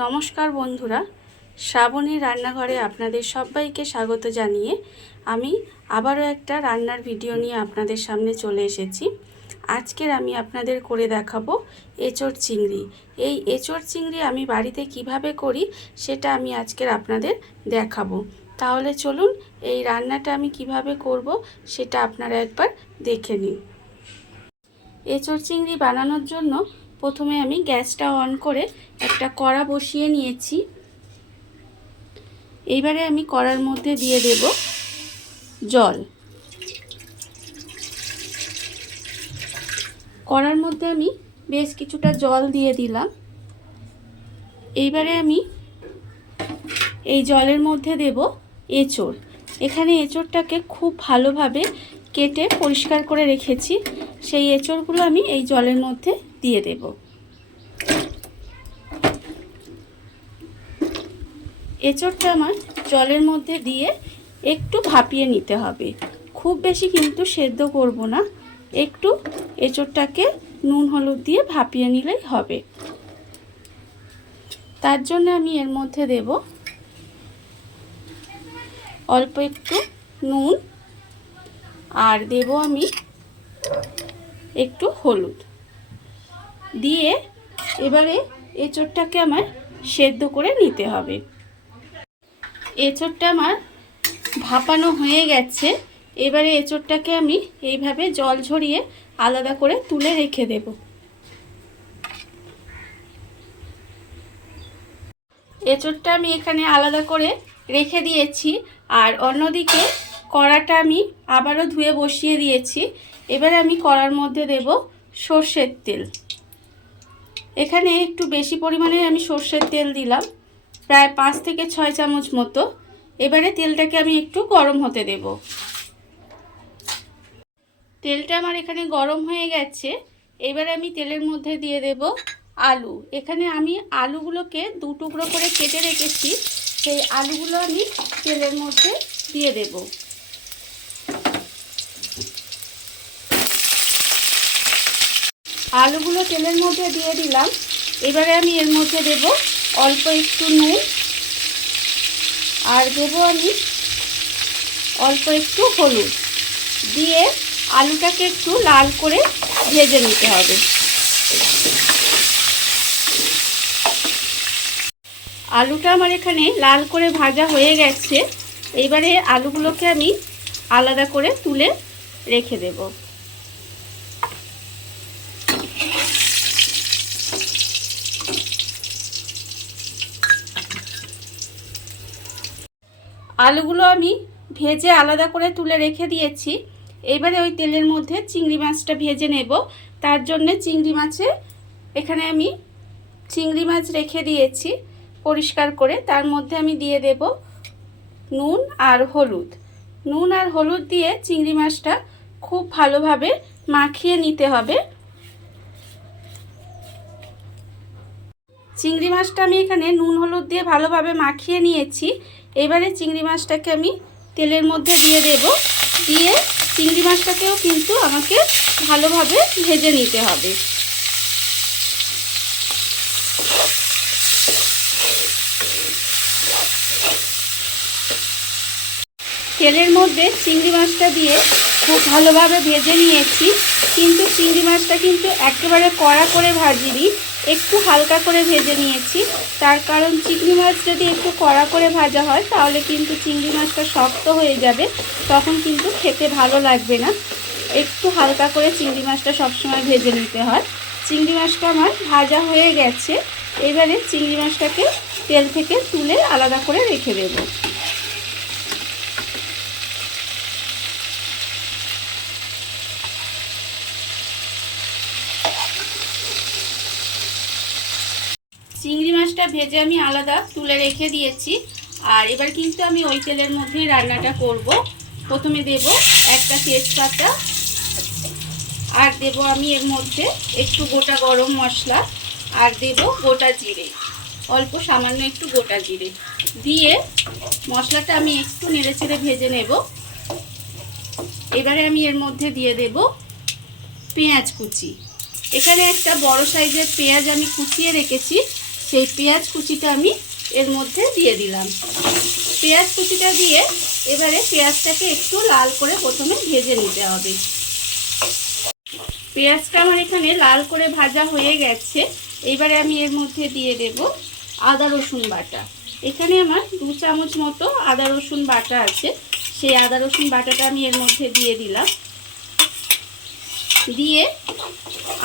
নমস্কার বন্ধুরা, শ্রাবণী রান্নাঘরে আপনাদের সবাইকে স্বাগত জানিয়ে আমি আবারও একটা রান্নার ভিডিও নিয়ে আপনাদের সামনে চলে এসেছি। আজকের আমি আপনাদের করে দেখাবো এঁচোড় চিংড়ি। এই এঁচোড় চিংড়ি আমি বাড়িতে কিভাবে করি সেটা আমি আজকের আপনাদের দেখাবো। তাহলে চলুন এই রান্নাটা আমি কিভাবে করব সেটা আপনারা একবার দেখে নিন। এঁচোড় চিংড়ি বানানোর জন্য প্রথমে আমি গ্যাসটা অন করে একটা কড়া বসিয়ে নিয়েছি। এইবারে আমি কড়ার মধ্যে দিয়ে দেব জল। কড়ার মধ্যে আমি বেশ কিছুটা জল দিয়ে দিলাম। এইবারে আমি এই জলের মধ্যে দেব এঁচোড়। এখানে এঁচোড়টাকে খুব ভালোভাবে কেটে পরিষ্কার করে রেখেছি, সেই এঁচোড়গুলো আমি এই জলের মধ্যে দিয়ে দেব। এঁচোড়টা আমার জলের মধ্যে দিয়ে একটু ভাপিয়ে নিতে হবে, খুব বেশি কিন্তু সেদ্ধ করব না, একটু এঁচোড়টাকে নুন হলুদ দিয়ে ভাপিয়ে নিলেই হবে। তার জন্য আমি এর মধ্যে দেব অল্প একটু নুন আর দেব আমি একটু হলুদ দিয়ে এবারে এঁচোড়টাকে আমার সেদ্ধ করে নিতে হবে। এঁচোড়টা আমার ভাপানো হয়ে গেছে। এবারে এঁচোড়টাকে আমি এইভাবে জল ঝরিয়ে আলাদা করে তুলে রেখে দেব। এঁচোড়টা আমি এখানে আলাদা করে রেখে দিয়েছি। আর অন্যদিকে কড়াটা আমি আবারও ধুয়ে বসিয়ে দিয়েছি। এবারে আমি কড়ার মধ্যে দেব সর্ষের তেল। এখানে একটু বেশি পরিমাণে আমি সর্ষের তেল দিলাম, প্রায় 5 থেকে 6 চামচ মতো। এবারে তেলটাকে আমি একটু গরম হতে দেব। তেলটা আমার এখানে গরম হয়ে গেছে। এবারে আমি তেলের মধ্যে দিয়ে দেব আলু। এখানে আমি আলুগুলোকে 2 টুকরো করে কেটে রেখেছি, সেই আলুগুলো আমি তেলের মধ্যে দিয়ে দেব। আলুগুলো তেলের মধ্যে দিয়ে দিলাম। এবারে আমি এর মধ্যে দেব অল্প একটু নুন আর দেব আমি অল্প একটু হলুদ দিয়ে আলুটাকে একটু লাল করে ভেজে নিতে হবে। আলুটা আমার এখানে লাল করে ভাজা হয়ে গেছে। এইবারে আলুগুলোকে আমি আলাদা করে তুলে রেখে দেব। আলুগুলো আমি ভেজে আলাদা করে তুলে রেখে দিয়েছি। এবারে ওই তেলের মধ্যে চিংড়ি মাছটা ভেজে নেব। তার জন্য চিংড়ি মাছে এখানে আমি চিংড়ি মাছ রেখে দিয়েছি পরিষ্কার করে। তার মধ্যে আমি দিয়ে দেব নুন আর হলুদ। নুন আর হলুদ দিয়ে চিংড়ি মাছটা খুব ভালোভাবে মাখিয়ে নিতে হবে। চিংড়ি মাছটা আমি এখানে নুন হলুদ দিয়ে ভালোভাবে মাখিয়ে নিয়েছি। এবারে চিংড়ি মাছটাকে আমি তেলের মধ্যে দিয়ে দেব। দিয়ে চিংড়ি মাছটাকেও কিন্তু আমাকে ভালোভাবে ভেজে নিতে হবে। তেলের মধ্যে চিংড়ি মাছটা দিয়ে খুব ভালোভাবে ভেজে নিয়েছি, কিন্তু চিংড়ি মাছটা কিন্তু একেবারে কড়া করে ভাজিনি, একটু হালকা করে ভেজে নিয়েছি। তার কারণ চিংড়ি মাছ যদি একটু কড়া করে ভাজা হয় তাহলে কিন্তু চিংড়ি মাছটা শক্ত হয়ে যাবে, তখন কিন্তু খেতে ভালো লাগবে না। একটু হালকা করে চিংড়ি মাছটা সবসময় ভেজে নিতে হয়। চিংড়ি মাছটা আমার ভাজা হয়ে গেছে। এবারে চিংড়ি মাছটাকে তেল থেকে তুলে আলাদা করে রেখে দেব। চিংড়ি মাছটা ভেজে আমি আলাদা তুলে রেখে দিয়েছি। আর এবার কিন্তু আমি ওই তেলের মধ্যেই রান্নাটা করব। প্রথমে দেব একটা তেজপাতা আর দেব আমি এর মধ্যে একটু গোটা গরম মশলা আর দেব গোটা জিরে, অল্প সামান্য একটু গোটা জিরে দিয়ে মশলাটা আমি একটু নেড়েচেড়ে ভেজে নেব। এবারে আমি এর মধ্যে দিয়ে দেব পেঁয়াজ কুচি। এখানে একটা বড় সাইজের পেঁয়াজ আমি কুচিয়ে রেখেছি, সেই পেঁয়াজ কুচিটা আমি এর মধ্যে দিয়ে দিলাম। পেঁয়াজ কুচিটা দিয়ে এবারে পেঁয়াজটাকে একটু লাল করে প্রথমে ভেজে নিতে হবে। পেঁয়াজটা আমার এখানে লাল করে ভাজা হয়ে গেছে। এইবারে আমি এর মধ্যে দিয়ে দেব আদা রসুন বাটা। এখানে আমার 2 চামচ মতো আদা রসুন বাটা আছে। সেই আদা রসুন বাটাটা আমি এর মধ্যে দিয়ে দিলাম। দিয়ে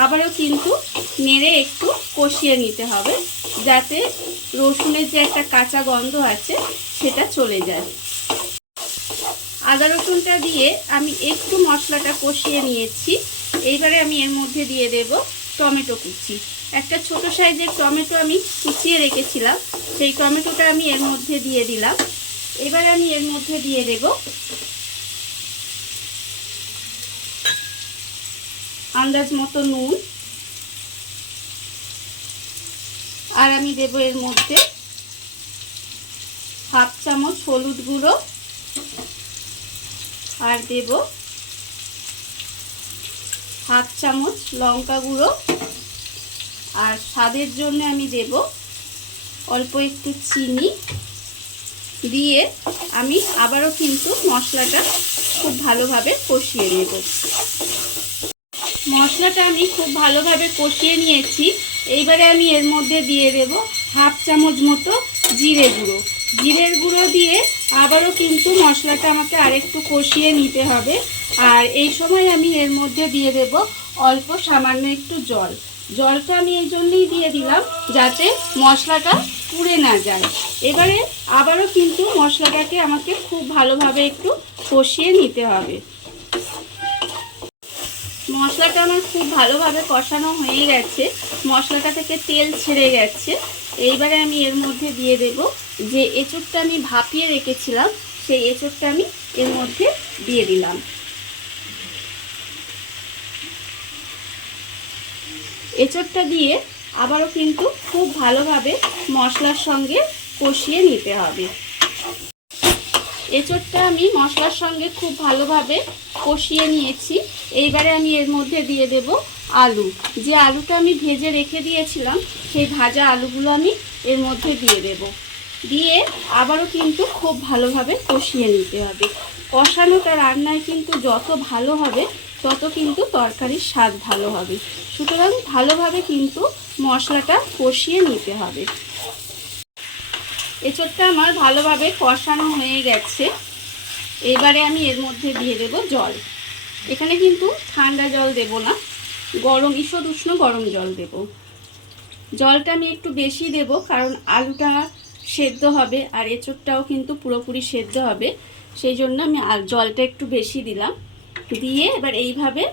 আবারও কিন্তু নেড়ে একটু কষিয়ে নিতে হবে, যাতে রসুনের যে একটা কাঁচা গন্ধ আছে সেটা চলে যায়। আদা রসুনটা দিয়ে আমি একটু মশলাটা কষিয়ে নিয়েছি। এইবারে আমি এর মধ্যে দিয়ে দেব টমেটো কুচি। একটা ছোট সাইজের টমেটো আমি কুচিয়ে রেখেছিলাম, সেই টমেটোটা আমি এর মধ্যে দিয়ে দিলাম। এবারে আমি এর মধ্যে দিয়ে দেব আন্দাজ মতো নুন, আর আমি দেব এর মধ্যে হাফ চামচ হলুদ গুঁড়ো, আর দেব হাফ চামচ লঙ্কা গুঁড়ো, আর স্বাদের জন্য আমি দেব অল্প একটু চিনি। দিয়ে আমি আবারও কিন্তু মশলাটা খুব ভালোভাবে কষিয়ে নেব। মশলাটা আমি খুব ভালোভাবে কষিয়ে নিয়েছি। এইবারে আমি এর মধ্যে দিয়ে দেব হাফ চামচ মতো জিরে গুঁড়ো। জিরের গুঁড়ো দিয়ে আবারও কিন্তু মশলাটা আমাকে আরেকটু কষিয়ে নিতে হবে। আর এই সময় আমি এর মধ্যে দিয়ে দেব অল্প সামান্য একটু জল। জলটা আমি এই জন্যই দিয়ে দিলাম যাতে মশলাটা পুড়ে না যায়। এবারে আবারও কিন্তু মশলাটাকে আমাকে খুব ভালোভাবে একটু কষিয়ে নিতে হবে। মশলাটা আমার খুব ভালোভাবে কষানো হয়ে গেছে, মশলাটা থেকে তেল ছেড়ে গেছে। এইবারে আমি এর মধ্যে দিয়ে দেব যে এঁচোড়টা আমি ভাপিয়ে রেখেছিলাম, সেই এঁচোড়টা আমি এর মধ্যে দিয়ে দিলাম। এঁচোড়টা দিয়ে আবারও কিন্তু খুব ভালোভাবে মশলার সঙ্গে কষিয়ে নিতে হবে। এঁচোড়টা আমি মশলার সঙ্গে খুব ভালোভাবে কষিয়ে নিয়েছি। এইবারে আমি এর মধ্যে দিয়ে দেব আলু। যে আলুটা আমি ভেজে রেখে দিয়েছিলাম, সেই ভাজা আলুগুলো আমি এর মধ্যে দিয়ে দেব। দিয়ে আবারও কিন্তু খুব ভালোভাবে কষিয়ে নিতে হবে। কষানোটা রান্নায় কিন্তু যত ভালো হবে তত কিন্তু তরকারির স্বাদ ভালো হবে। সুতরাং ভালোভাবে কিন্তু মশলাটা কষিয়ে নিতে হবে। এঁচোড়টা আমার ভালোভাবে কষানো হয়ে গেছে। এবারে আমি এর মধ্যে দিয়ে দেব জল। এখানে কিন্তু ঠান্ডা জল দেব না, গরম ঈষৎ উষ্ণ গরম জল দেব। জলটা আমি একটু বেশি দেব, কারণ আলুটা সেদ্ধ হবে আর এঁচোড়টাও কিন্তু পুরোপুরি সেদ্ধ হবে, সেই জন্য আমি জলটা একটু বেশি দিলাম। দিয়ে এবার এইভাবে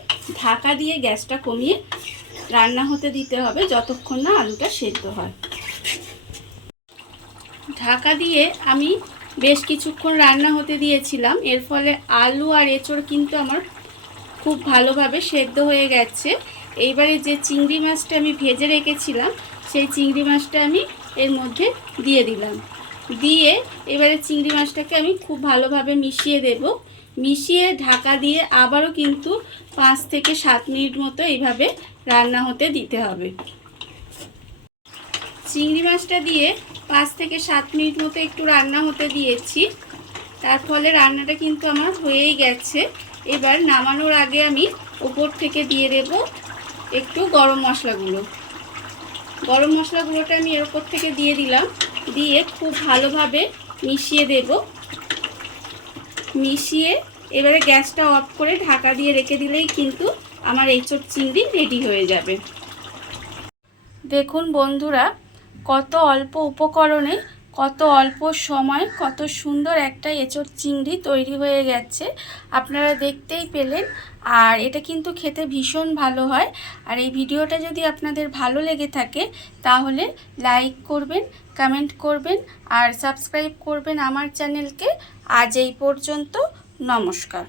ঢাকা দিয়ে গ্যাসটা কমিয়ে রান্না হতে দিতে হবে যতক্ষণ না আলুটা সেদ্ধ হয়। ঢাকা দিয়ে আমি বেশ কিছুক্ষণ রান্না হতে দিয়েছিলাম, এর ফলে আলু আর এঁচোড় কিন্তু আমার খুব ভালোভাবে সেদ্ধ হয়ে গেছে। এইবারে যে চিংড়ি মাছটা আমি ভেজে রেখেছিলাম, সেই চিংড়ি মাছটা আমি এর মধ্যে দিয়ে দিলাম। দিয়ে এবারে চিংড়ি মাছটাকে আমি খুব ভালোভাবে মিশিয়ে দেব। মিশিয়ে ঢাকা দিয়ে আবারও কিন্তু 5 থেকে 7 মিনিট মতো এইভাবে রান্না হতে দিতে হবে। চিংড়ি মাছটা দিয়ে 5 থেকে 7 মিনিট মতো একটু রান্না হতে দিয়েছি, তার ফলে রান্নাটা কিন্তু আমার হয়েই গেছে। এবার নামানোর আগে আমি উপর থেকে দিয়ে দেব একটু গরম মশলা গুঁড়ো। গরম মশলা গুঁড়োটা আমি এর উপর থেকে দিয়ে দিলাম। দিয়ে খুব ভালোভাবে মিশিয়ে দেব। মিশিয়ে এবারে গ্যাসটা অফ করে ঢাকা দিয়ে রেখে দিলেই কিন্তু আমার এঁচোড় চিংড়ি রেডি হয়ে যাবে। দেখুন বন্ধুরা, কত অল্প উপকরণে কত অল্প সময় কত সুন্দর একটা এঁচোড় চিংড়ি তৈরি হয়ে গেছে, আপনারা দেখতেই পেলেন। আর এটা কিন্তু খেতে ভীষণ ভালো হয়। আর এই ভিডিওটা যদি আপনাদের ভালো লেগে থাকে তাহলে লাইক করবেন, কমেন্ট করবেন আর সাবস্ক্রাইব করবেন আমার চ্যানেলকে। আজ এই পর্যন্ত, নমস্কার।